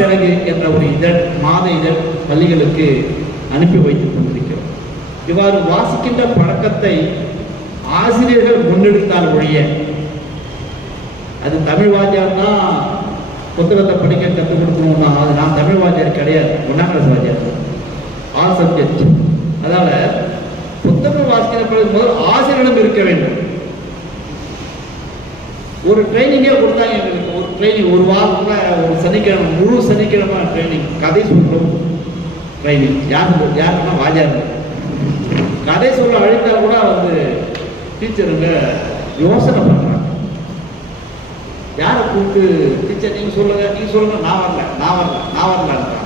சிறகு என்ற ஒரு இதழ் மாத இதழ் பள்ளிகளுக்கு அனுப்பி வைத்துக் கொண்டிருக்கிறோம். இவ்வாறு வாசிக்கின்ற பழக்கத்தை ஆசிரியர்கள் முன்னெடுத்தால் ஒழிய அது தமிழ் வாத்தியார் தான் புத்தகத்தை படிக்க கற்றுக் கொடுக்கணும்னா அது நான் தமிழ் வாத்தியார் கிடையாது ஒன்றாம் கிளாஸ் வாத்தியார் ஆல் சப்ஜெக்ட் அதனால புத்தகம் வாசிக்கிற பொழுது முதல் ஆசிரியரிடம் இருக்க வேண்டும். ஒரு ட்ரைனிங்கே கொடுத்தாங்க ட்ரைனிங் ஒரு வாரத்தில் ஒரு சனிக்கிழமை முழு சனிக்கிழமை ட்ரைனிங் கதை சொல்லும் ட்ரைனிங் யார் யாருன்னா வாஜார் கதை சொல்ல அழைத்தால் கூட வந்து டீச்சருங்க யோசனை பண்ணுறாங்க யாரை கூப்பிட்டு டீச்சர் நீங்க சொல்லுங்க நீங்க சொல்லுங்க நான் வரல நான் வரல நான் வரலான்றாங்க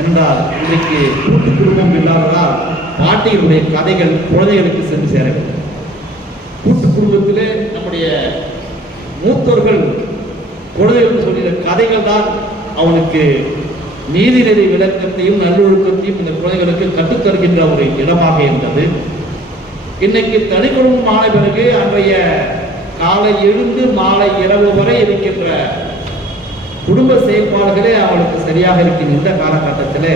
என்றால் இன்றைக்கு கூட்டு குடும்பம் இல்லாததால் பாட்டிகளுடைய கதைகள் குழந்தைகளுக்கு சென்று சேரவில்லை கூட்டு குடும்பத்திலே நம்முடைய மூத்தோர்கள் குழந்தைகளுக்கு சொல்லிய கதைகள் தான் அவனுக்கு நீதிநெறி விளக்கத்தையும் நல்லொழுக்கத்தையும் இந்த குழந்தைகளுக்கு கற்றுத்தருகின்ற ஒரு இடமாக இருந்தது. இன்னைக்கு தனி குடும்பம் ஆன பிறகு அன்றைய காலை எழுந்து மாலை இரவு வரை இருக்கின்ற குடும்ப செயல்பாடுகளே அவளுக்கு சரியாக இருக்கின்ற இந்த காலகட்டத்தில்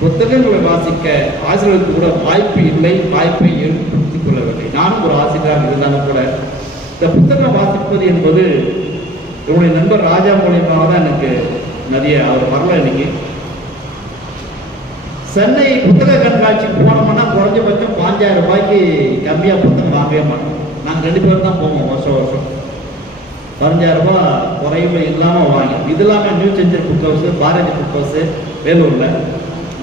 புத்தகங்களை வாசிக்க ஆசிரியர்களுக்கு கூட வாய்ப்பு இல்லை வாய்ப்பை ஏற்படுத்திக் கொள்ளவில்லை. நானும் ஒரு ஆசிரியராக இருந்தாலும் கூட இந்த புத்தகம் வாசிப்பது என்பது என்னுடைய நண்பர் ராஜா மூலியமாக தான் எனக்கு நிறைய அவர் வரல இன்னைக்கு. சென்னை புத்தக கண்காட்சி போனோம்னா குறைஞ்சபட்சம் பாஞ்சாயிரம் ரூபாய்க்கு கம்மியாக புத்தகம் வாங்கவே மாட்டோம். நாங்கள் ரெண்டு பேரும் தான் போவோம் வருஷம் வருஷம். பதினஞ்சாயிரம் ரூபாய் குறைவு இல்லாமல் வாங்கி இது இல்லாமல் new century book house Bharathi book house வேலூரில்.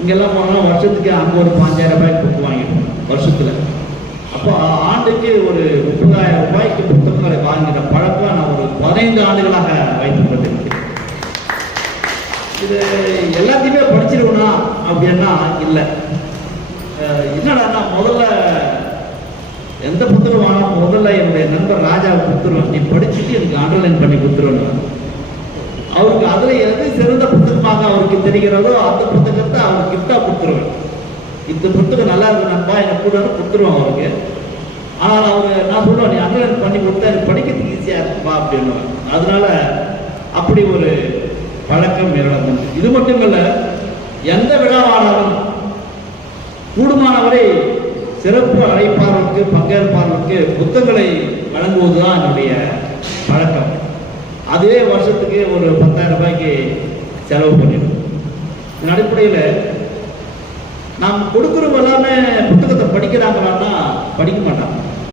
இங்கெல்லாம் போனால் வருஷத்துக்கு அங்கே ஒரு பாஞ்சாயிரம் ரூபாய்க்கு புக் வாங்கிட்டோம் வருஷத்தில். அப்போ ஆண்டுக்கு ஒரு முப்பதாயிரம் ரூபாய்க்கு புத்தகங்களை வாங்கின பதினைந்து ஆண்டுகளாக வைத்துக் கொண்டிருக்கிறேன் இது எல்லாத்தையுமே படிச்சிருவோம்னா அப்படின்னா இல்லை. என்னடா முதல்ல எந்த புத்தகம் வாங்கினா முதல்ல என்னுடைய நண்பர் ராஜா கொடுத்துருவோம் நீ படிச்சுட்டு எனக்கு ஆண்டர்லைன் பண்ணி கொடுத்துருவோம் அவருக்கு அதுல எது சிறந்த புத்தகமாக அவருக்கு தெரிகிறதோ அந்த புத்தகத்தை அவர் கிஃப்டா கொடுத்துருவேன். இந்த புத்தகம் நல்லா இருக்கு நண்பா எனக்கு கூட கொடுத்துருவோம் அவருக்கு. ஆனால் அவர் நான் சொல்லுவேன் நீ அண்டர்லைன் பண்ணி கொடுத்தா எனக்கு படிக்கிறதுக்கு ஈஸியாக இருக்குப்பா அப்படின்னு அதனால அப்படி ஒரு பழக்கம் ஏற்படும் இது மட்டும் இல்லை எந்த விழாவானாலும் கூடுமானவரை சிறப்பு அழைப்பாளருக்கு பங்கேற்பாளருக்கு புத்தகங்களை வழங்குவதுதான் என்னுடைய பழக்கம். அதே வருஷத்துக்கு ஒரு பத்தாயிரம் ரூபாய்க்கு செலவு பண்ணிடும் இதன் அடிப்படையில் நாம் கொடுக்குறவங்க